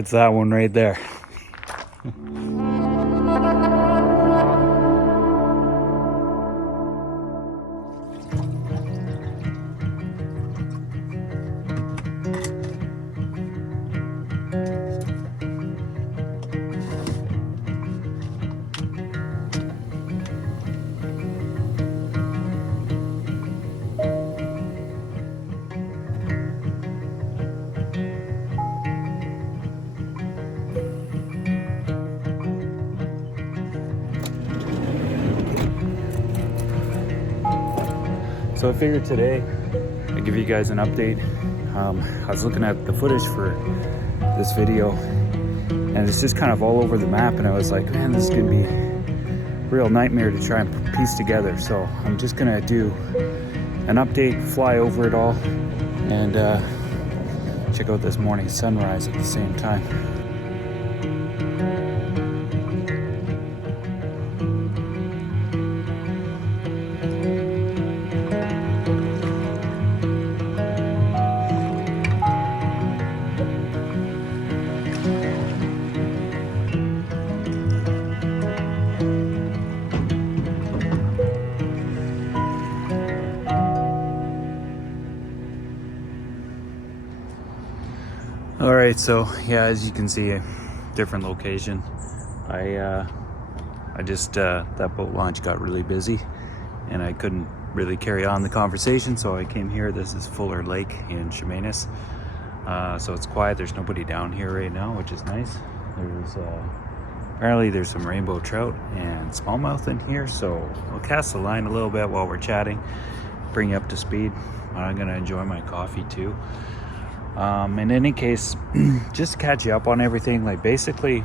It's that one right there. So I figured today I'd give you guys an update. I was looking at the footage for this video and it's just kind of all over the map, and I was like, man, this is gonna be a real nightmare to try and piece together. So I'm just gonna do an update, fly over it all, and check out this morning sunrise at the same time. All right, so yeah, as you can see, a different location. I just that boat launch got really busy and I couldn't really carry on the conversation, so I came here. This is Fuller Lake in Chemainus. So it's quiet, there's nobody down here right now, which is nice. There's apparently there's some rainbow trout and smallmouth in here, so I'll cast the line a little bit while we're chatting, bring you up to speed. I'm gonna enjoy my coffee too. In any case, just to catch you up on everything, like basically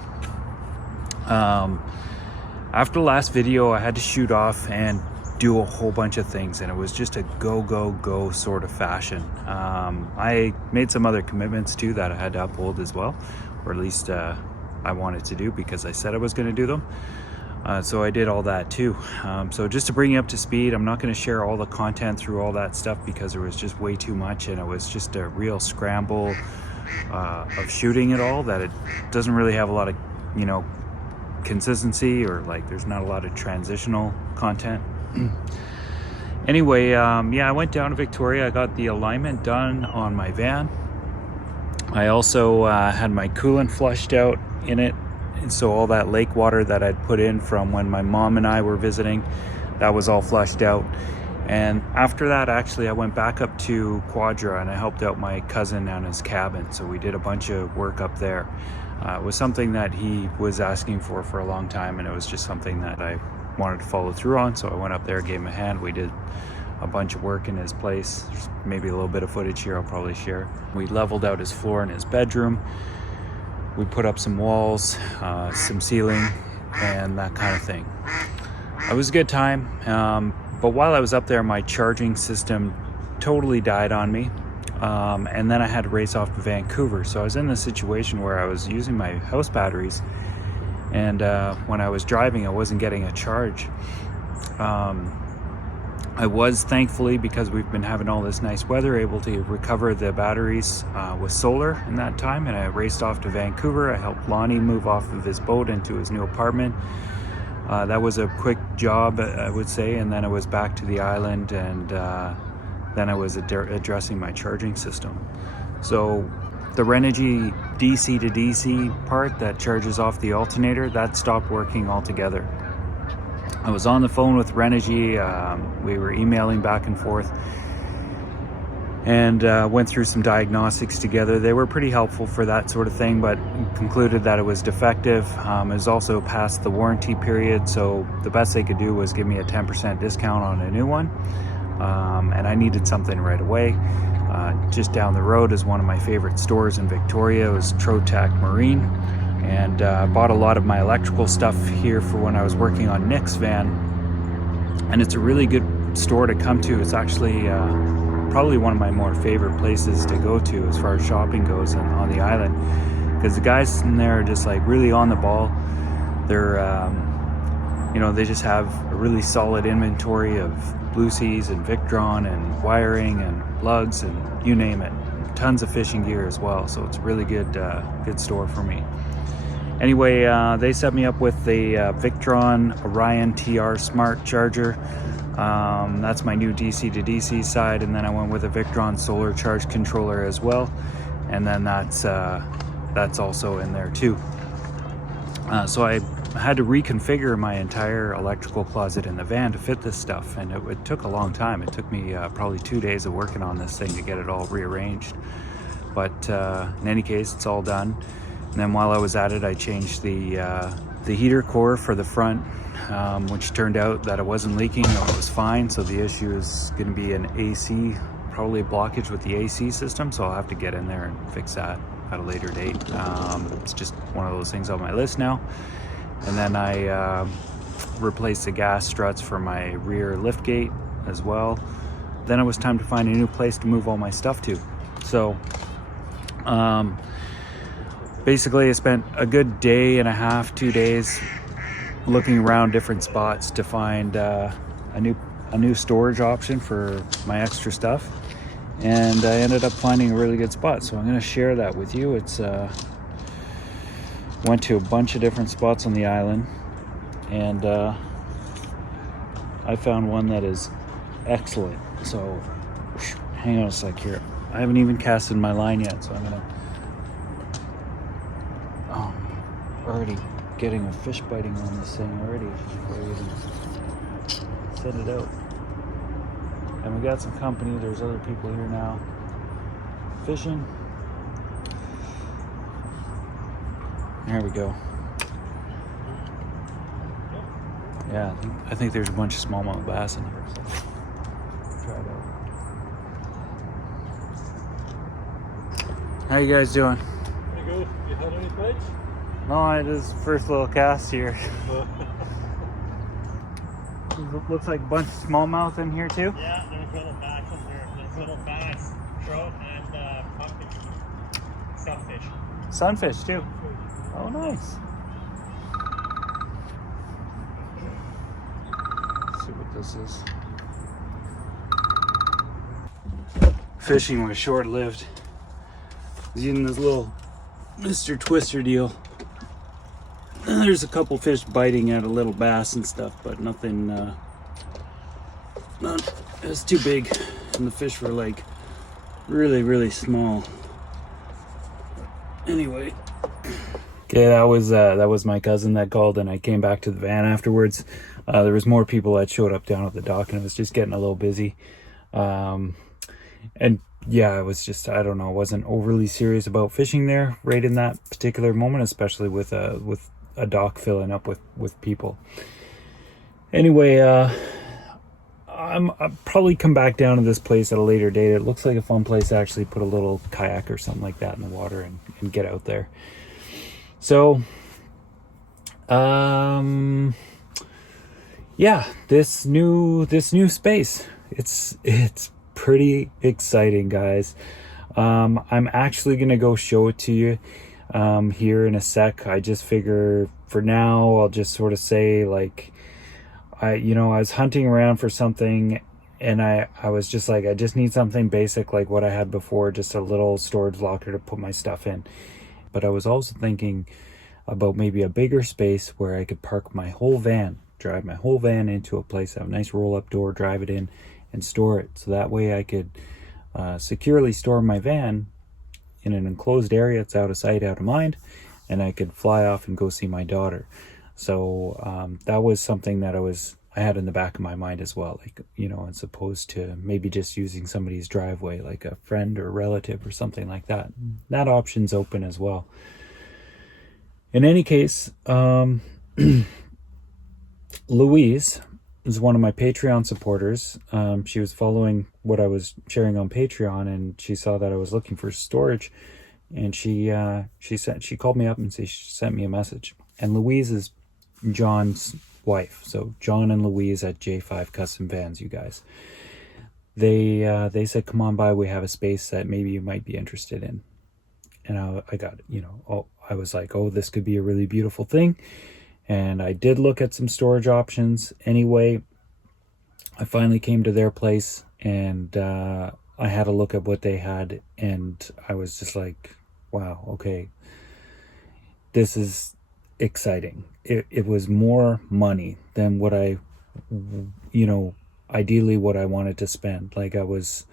after the last video I had to shoot off and do a whole bunch of things, and it was just a go sort of fashion. I made some other commitments too that I had to uphold as well, or at least I wanted to do because I said I was going to do them. So I did all that too. So just to bring you up to speed, I'm not going to share all the content through all that stuff because there was just way too much, and it was just a real scramble of shooting it all, that it doesn't really have a lot of, you know, consistency, or like there's not a lot of transitional content. Anyway, yeah, I went down to Victoria. I got the alignment done on my van. I also had my coolant flushed out in it. And so all that lake water that I'd put in from when my mom and I were visiting, that was all flushed out. And after that, actually, I went back up to Quadra and I helped out my cousin on his cabin. So we did a bunch of work up there. It was something that he was asking for a long time, and it was just something that I wanted to follow through on. So I went up there, gave him a hand. We did a bunch of work in his place. There's maybe a little bit of footage here I'll probably share. We leveled out his floor in his bedroom. We put up some walls, some ceiling, and that kind of thing. It was a good time, but while I was up there, my charging system totally died on me, and then I had to race off to Vancouver. So I was in this situation where I was using my house batteries, and when I was driving, I wasn't getting a charge. I was, thankfully, because we've been having all this nice weather, able to recover the batteries with solar in that time, and I raced off to Vancouver. I helped Lonnie move off of his boat into his new apartment. That was a quick job, I would say, and then I was back to the island, and then I was addressing my charging system. So the Renogy DC to DC part that charges off the alternator, that stopped working altogether. I was on the phone with Renogy, we were emailing back and forth, and went through some diagnostics together. They were pretty helpful for that sort of thing, but concluded that it was defective. It was also past the warranty period, so the best they could do was give me a 10% discount on a new one, and I needed something right away. Just down the road is one of my favorite stores in Victoria. It was Trotac Marine. And bought a lot of my electrical stuff here for when I was working on Nick's van. And it's a really good store to come to. It's actually probably one of my more favorite places to go to as far as shopping goes on the island, because the guys in there are just like really on the ball. They're you know, they just have a really solid inventory of Blue Seas and Victron and wiring and lugs and you name it. tons of fishing gear as well, so it's really good good store for me. Anyway, they set me up with the Victron Orion TR Smart Charger. That's my new DC to DC side, and then I went with a Victron solar charge controller as well, and then that's also in there too. So I had to reconfigure my entire electrical closet in the van to fit this stuff, and it took a long time. It took me probably 2 days of working on this thing to get it all rearranged, but in any case, it's all done. And then while I was at it, I changed the heater core for the front, which turned out that it wasn't leaking, it was fine. So the issue is going to be an AC, probably a blockage with the AC system, so I'll have to get in there and fix that at a later date. It's just one of those things on my list now. And then I replaced the gas struts for my rear lift gate as well. Then it was time to find a new place to move all my stuff to. So basically I spent a good day and a half, 2 days, looking around different spots to find a new storage option for my extra stuff, and I ended up finding a really good spot. So I'm going to share that with you. It's went to a bunch of different spots on the island, and I found one that is excellent. So hang on a sec here. I haven't even casted my line yet, so I'm gonna already getting a fish biting on this thing already before I even set it out. And we got some company. There's other people here now fishing. There we go. Yeah, I think there's a bunch of smallmouth bass in here. So try it out. How you guys doing? Pretty good. You had any bites? No, I just first little cast here. Looks like a bunch of smallmouth in here too. Yeah, there's little bass in here. There's little bass, trout, and pumpkin. Sunfish. Sunfish too. Oh, nice. Let's see what this is. Fishing was short-lived. I was using this little Mr. Twister deal. There's a couple fish biting at a little bass and stuff, but nothing, it was too big, and the fish were like really, really small. Anyway, okay, that was my cousin that called, and I came back to the van afterwards. There was more people that showed up down at the dock, and it was just getting a little busy. And yeah, I was just, I don't know, I wasn't overly serious about fishing there right in that particular moment, especially with a dock filling up with people. Anyway, I'll probably come back down to this place at a later date. It looks like a fun place to actually put a little kayak or something like that in the water and get out there. So, yeah, this new space, it's pretty exciting, guys. I'm actually gonna go show it to you here in a sec. I just figure for now I'll just sort of say, like, I was hunting around for something, and I was just like, I just need something basic like what I had before, just a little storage locker to put my stuff in. But I was also thinking about maybe a bigger space where I could park my whole van, drive my whole van into a place, have a nice roll-up door, drive it in and store it. So that way I could securely store my van in an enclosed area. It's out of sight, out of mind, and I could fly off and go see my daughter. So that was something that I had in the back of my mind as well, like, as opposed to maybe just using somebody's driveway, like a friend or relative or something like that. That option's open as well. In any case, Louise is one of my Patreon supporters. She was following what I was sharing on Patreon, and she saw that I was looking for storage, and she called me up and she sent me a message. And Louise is John's wife, so John and Louise at J5 Custom Vans, you guys. They said, come on by, we have a space that maybe you might be interested in. And I got, I was like, oh, this could be a really beautiful thing. And I did look at some storage options. Anyway, I finally came to their place, and I had a look at what they had, and I was just like, wow, okay, this is exciting. It was more money than what I, ideally what I wanted to spend. Like I was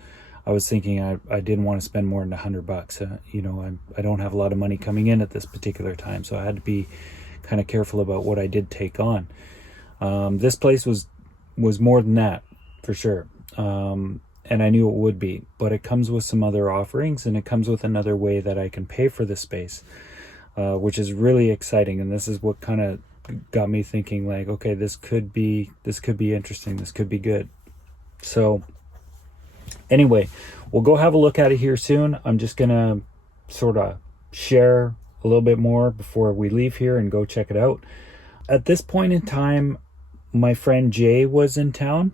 thinking I didn't want to spend more than $100. I don't have a lot of money coming in at this particular time, so I had to be kind of careful about what I did take on. This place was more than that for sure. And I knew it would be, but it comes with some other offerings, and it comes with another way that I can pay for the space, which is really exciting. And this is what kind of got me thinking, like, okay, this could be interesting. This could be good. So anyway, we'll go have a look at it here soon. I'm just gonna sort of share a little bit more before we leave here and go check it out. At this point in time, my friend Jay was in town.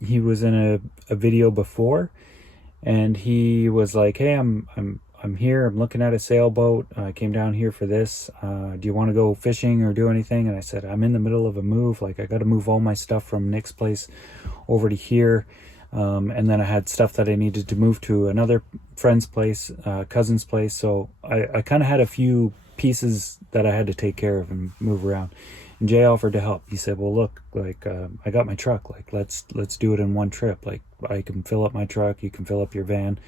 He was in a video before, and he was like, hey, I'm here, I'm looking at a sailboat, I came down here for this, do you want to go fishing or do anything? And I said, I'm in the middle of a move, like I got to move all my stuff from Nick's place over to here, and then I had stuff that I needed to move to another friend's place, cousin's place, so I kind of had a few pieces that I had to take care of and move around. And Jay offered to help. He said, well, look, like, I got my truck, like, let's do it in one trip. Like, I can fill up my truck, you can fill up your van,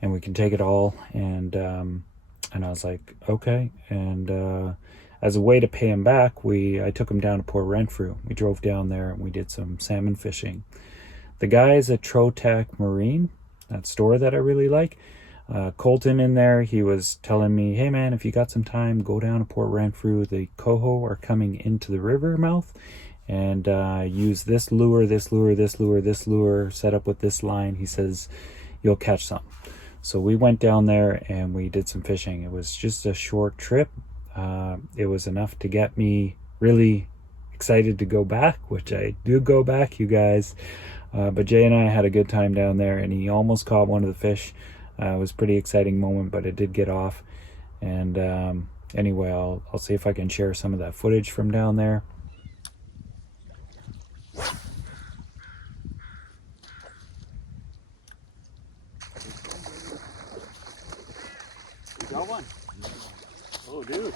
and we can take it all. And I was like, okay. And as a way to pay him back, I took him down to Port Renfrew. We drove down there and we did some salmon fishing. The guys at Trotac Marine, that store that I really like, Colton in there, he was telling me, hey man, if you got some time, go down to Port Renfrew. The coho are coming into the river mouth, and use this lure, set up with this line. He says you'll catch some. So we went down there and we did some fishing. It was just a short trip. It was enough to get me really excited to go back, which I do go back, you guys. But Jay and I had a good time down there, and he almost caught one of the fish. It was a pretty exciting moment, but it did get off. And anyway, I'll see if I can share some of that footage from down there. You got one? Oh, dude.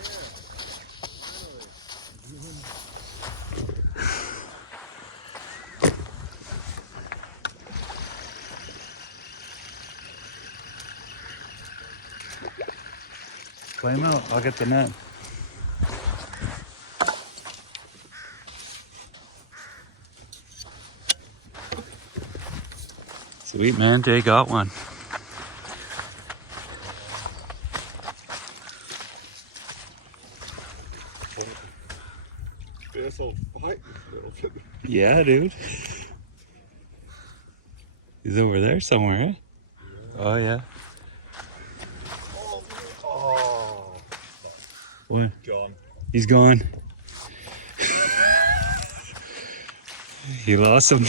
Play him out. I'll get the net. Sweet, man. Jay got one. Fierce old fight. Yeah, dude. He's over there somewhere, eh? Yeah. Oh, yeah. Oh. What? Gone. He's gone. He lost him.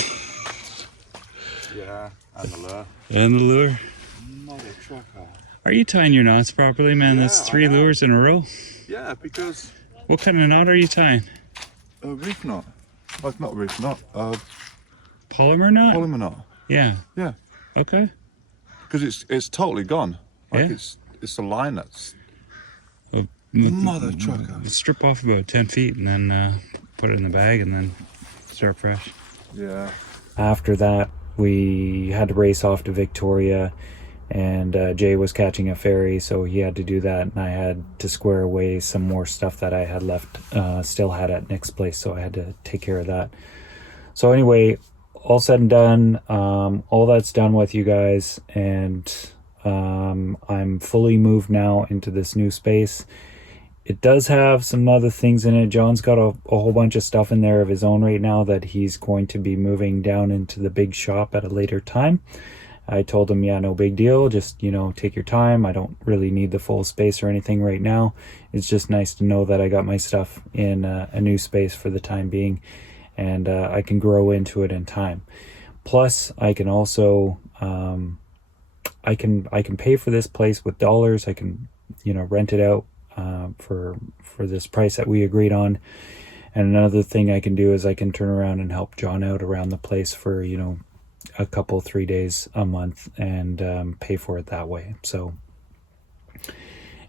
Yeah, and the lure. And the lure. Mother trucker. Are you tying your knots properly, man? Yeah, That's 3 lures in a row. Yeah, because What kind of knot are you tying? a reef knot. Oh, not reef knot. Polymer knot? Polymer knot. Yeah. Yeah, Okay. because it's totally gone. Like Yeah. it's a line that's Well, mother trucker. strip off about 10 feet and then put it in the bag and then start fresh. Yeah. After that, we had to race off to Victoria, and Jay was catching a ferry, so he had to do that, and I had to square away some more stuff that I had left, still had at Nick's place, so I had to take care of that. So anyway, all said and done, all that's done with, you guys, and I'm fully moved now into this new space. It does have some other things in it. John's got a whole bunch of stuff in there of his own right now that he's going to be moving down into the big shop at a later time. I told him, yeah, no big deal. Just, take your time. I don't really need the full space or anything right now. It's just nice to know that I got my stuff in a new space for the time being, and I can grow into it in time. Plus, I can also, I can pay for this place with dollars. I can, rent it out for this price that we agreed on. And another thing I can do is I can turn around and help John out around the place for a couple, 3 days a month and pay for it that way. So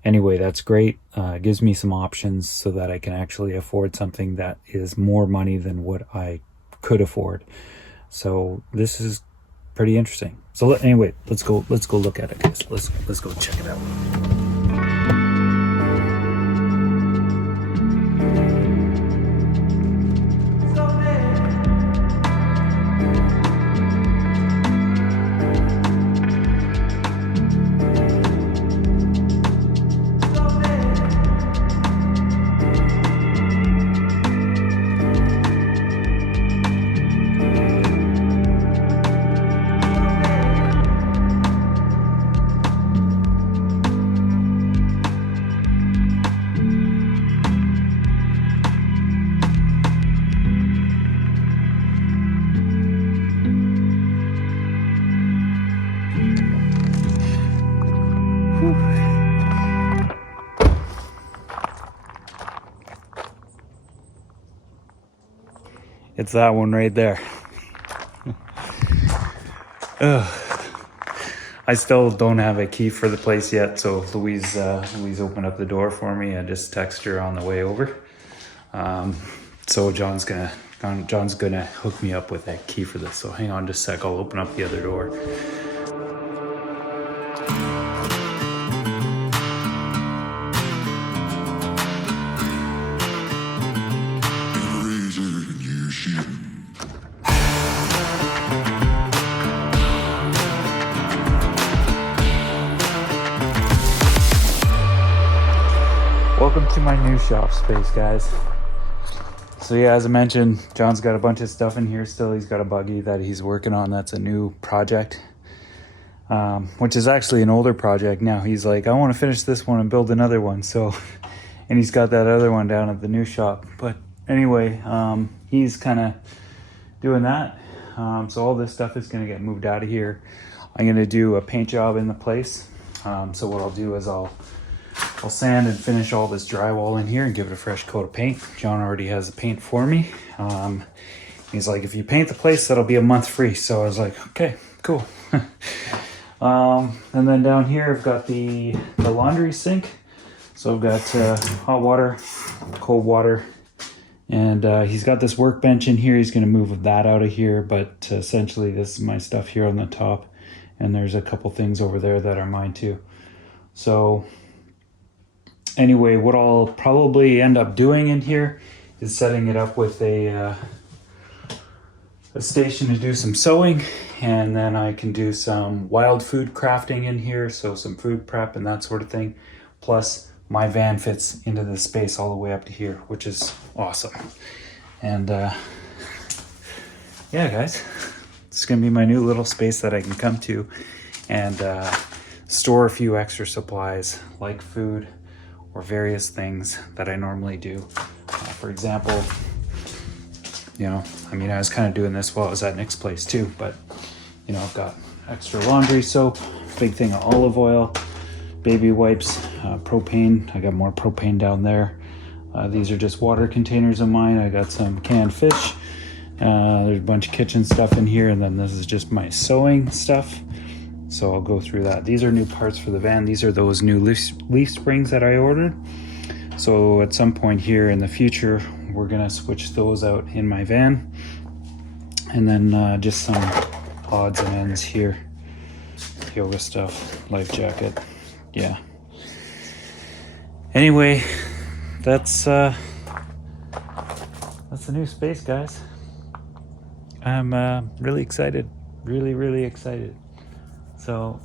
anyway, that's great. It gives me some options so that I can actually afford something that is more money than what I could afford. So this is pretty interesting. So anyway, let's go look at it, guys. Let's go check it out. It's that one right there. I still don't have a key for the place yet, so Louise opened up the door for me. I just texted her on the way over. So John's gonna hook me up with a key for this. So hang on just a sec, I'll open up the other door. Welcome to my new shop space, guys. So yeah, as I mentioned, John's got a bunch of stuff in here still. He's got a buggy that he's working on. That's a new project, which is actually an older project now. He's like, I want to finish this one and build another one. So, and he's got that other one down at the new shop. But anyway, he's kind of doing that. So all this stuff is going to get moved out of here. I'm going to do a paint job in the place. So what I'll do is I'll sand and finish all this drywall in here and give it a fresh coat of paint. John already has the paint for me. He's like, if you paint the place, that'll be a month free. So I was like, okay, cool. And then down here, I've got the laundry sink. So I've got hot water, cold water, and he's got this workbench in here. He's going to move that out of here, but essentially this is my stuff here on the top. And there's a couple things over there that are mine too. So anyway, what I'll probably end up doing in here is setting it up with a station to do some sewing, and then I can do some wild food crafting in here, so some food prep and that sort of thing. Plus, my van fits into this space all the way up to here, which is awesome. And yeah, guys, it's gonna be my new little space that I can come to and store a few extra supplies like food or various things that I normally do. For example, I was kind of doing this while I was at Nick's place too, but I've got extra laundry soap, big thing of olive oil, baby wipes, propane. I got more propane down there. These are just water containers of mine. I got some canned fish. There's a bunch of kitchen stuff in here, and then this is just my sewing stuff. So I'll go through that. These are new parts for the van. These are those new leaf springs that I ordered. So at some point here in the future, we're gonna switch those out in my van. And then just some odds and ends here. Yoga stuff, life jacket, yeah. Anyway, that's the new space, guys. I'm really excited, really excited. So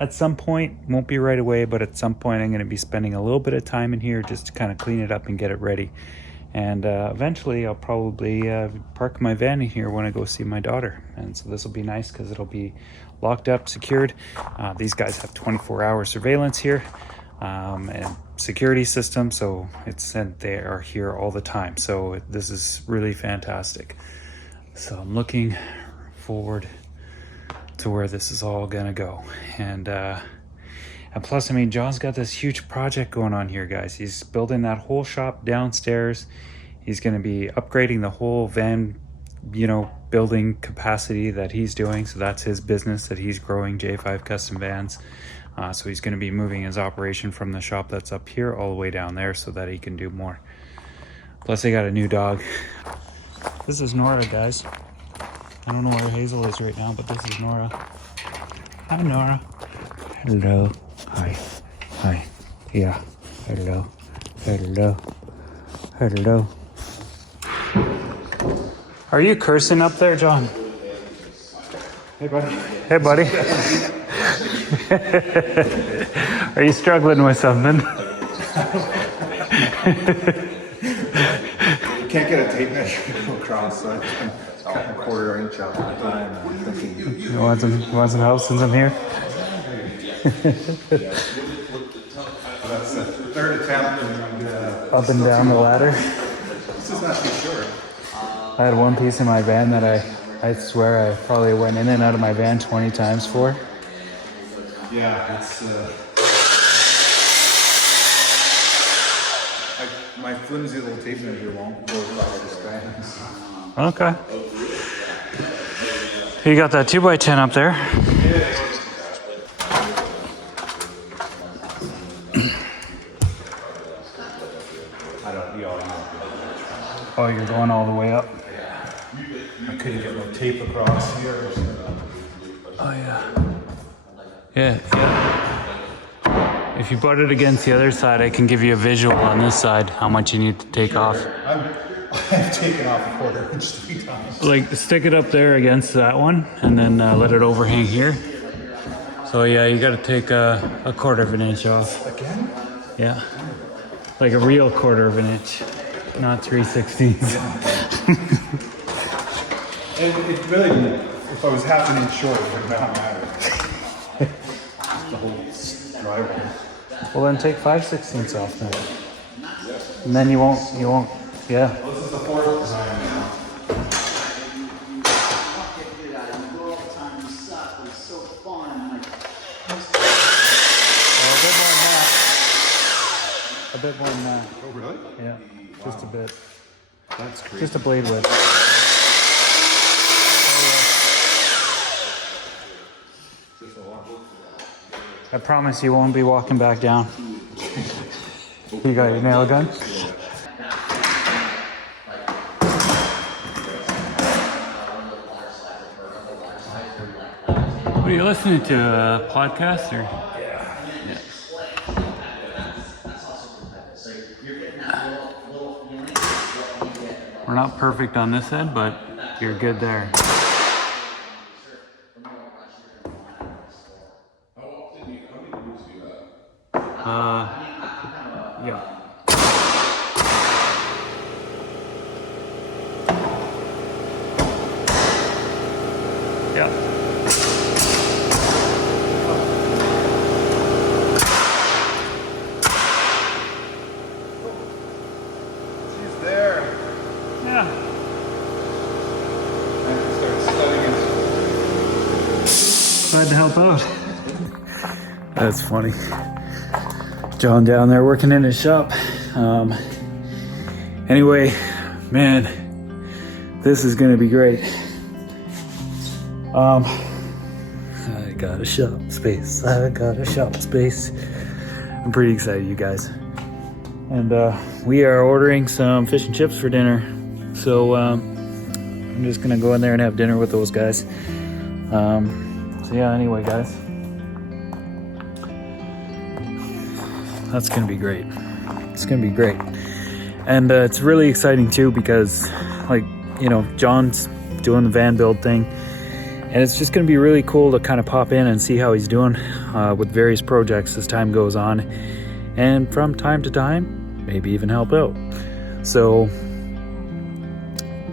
at some point, won't be right away, but at some point I'm going to be spending a little bit of time in here just to kind of clean it up and get it ready. And eventually I'll probably park my van in here when I go see my daughter. And so this will be nice because it'll be locked up, secured. These guys have 24-hour surveillance here and security system. So they are here all the time. So this is really fantastic. So I'm looking forward to where this is all gonna go. And plus, John's got this huge project going on here, guys. He's building that whole shop downstairs. He's gonna be upgrading the whole van you know, building capacity that he's doing. So that's his business that he's growing, J5 Custom Vans. So he's going to be moving his operation from the shop that's up here all the way down there so that he can do more. Plus they got a new dog. This is Nora, guys. I don't know where Hazel is right now, but this is Nora. Hi, Nora. Hello. Hi. Hi. Yeah. Hello. Hello. Hello. Are you cursing up there, John? Hey, buddy. Hey, buddy. Are you struggling with something? Can't get a tape measure to go across, so I'm cutting a quarter inch off at a time. And I'm thinking, You want some help since I'm here? that's the third attempt. And, Up and down the ladder. this is not too short. I had one piece in my van that I swear I probably went in and out of my van 20 times for. Yeah, it's. My flimsy little tape measure won't go across this guy. Okay. You got that 2x10 up there. I don't. You know. Oh, you're going all the way up. I couldn't get no tape across here. Oh yeah. Yeah. If you butt it against the other side, I can give you a visual on this side, how much you need to take off. I've taken off a quarter inch 3 times. Like, stick it up there against that one, and then let it overhang here. So yeah, you gotta take a quarter of an inch off. Again? Yeah. Like a real quarter of an inch, not 3/16. It really, if I was half an inch short, it would not matter. The whole driveway. Well, then take 5/16 off then. And then you won't, yeah. This is the fourth design now. A bit more than that. Oh, really? Yeah, just a bit. That's crazy. Just a blade width. I promise you won't be walking back down. You got your nail gun? What are you listening to? A podcast or? Yeah. We're not perfect on this end, but you're good there. Yeah. Yeah. She's there. Yeah. And start studying it. Glad to help out. That's funny. John down there working in his shop. Anyway, man, this is gonna be great. I got a shop space. I'm pretty excited, you guys. And we are ordering some fish and chips for dinner. So I'm just gonna go in there and have dinner with those guys. So yeah, anyway, guys. That's gonna be great. It's gonna be great. And it's really exciting too because, like, you know, John's doing the van build thing. And it's just gonna be really cool to kind of pop in and see how he's doing with various projects as time goes on. And from time to time, maybe even help out. So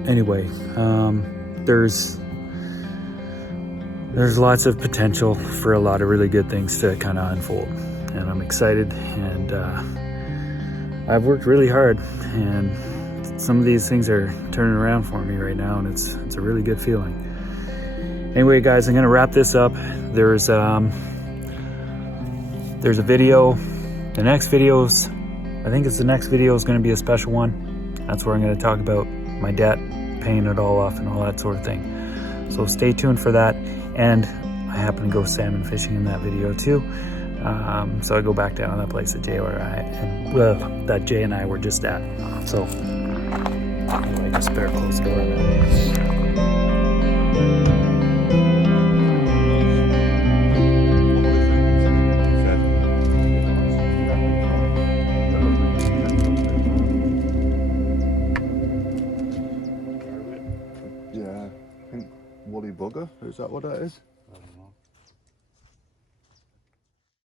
anyway, there's lots of potential for a lot of really good things to kind of unfold. And I'm excited, and I've worked really hard, and some of these things are turning around for me right now, and it's a really good feeling. Anyway, guys, I'm gonna wrap this up. There's a video. The next videos, I think the next video is gonna be a special one. That's where I'm gonna talk about my debt paying it all off and all that sort of thing. So stay tuned for that. And I happen to go salmon fishing in that video too. So I go back down to that place that Jay and I were just at. So anyway, just better close the door on that. Yeah, I think Woolly Bugger, is that what that is?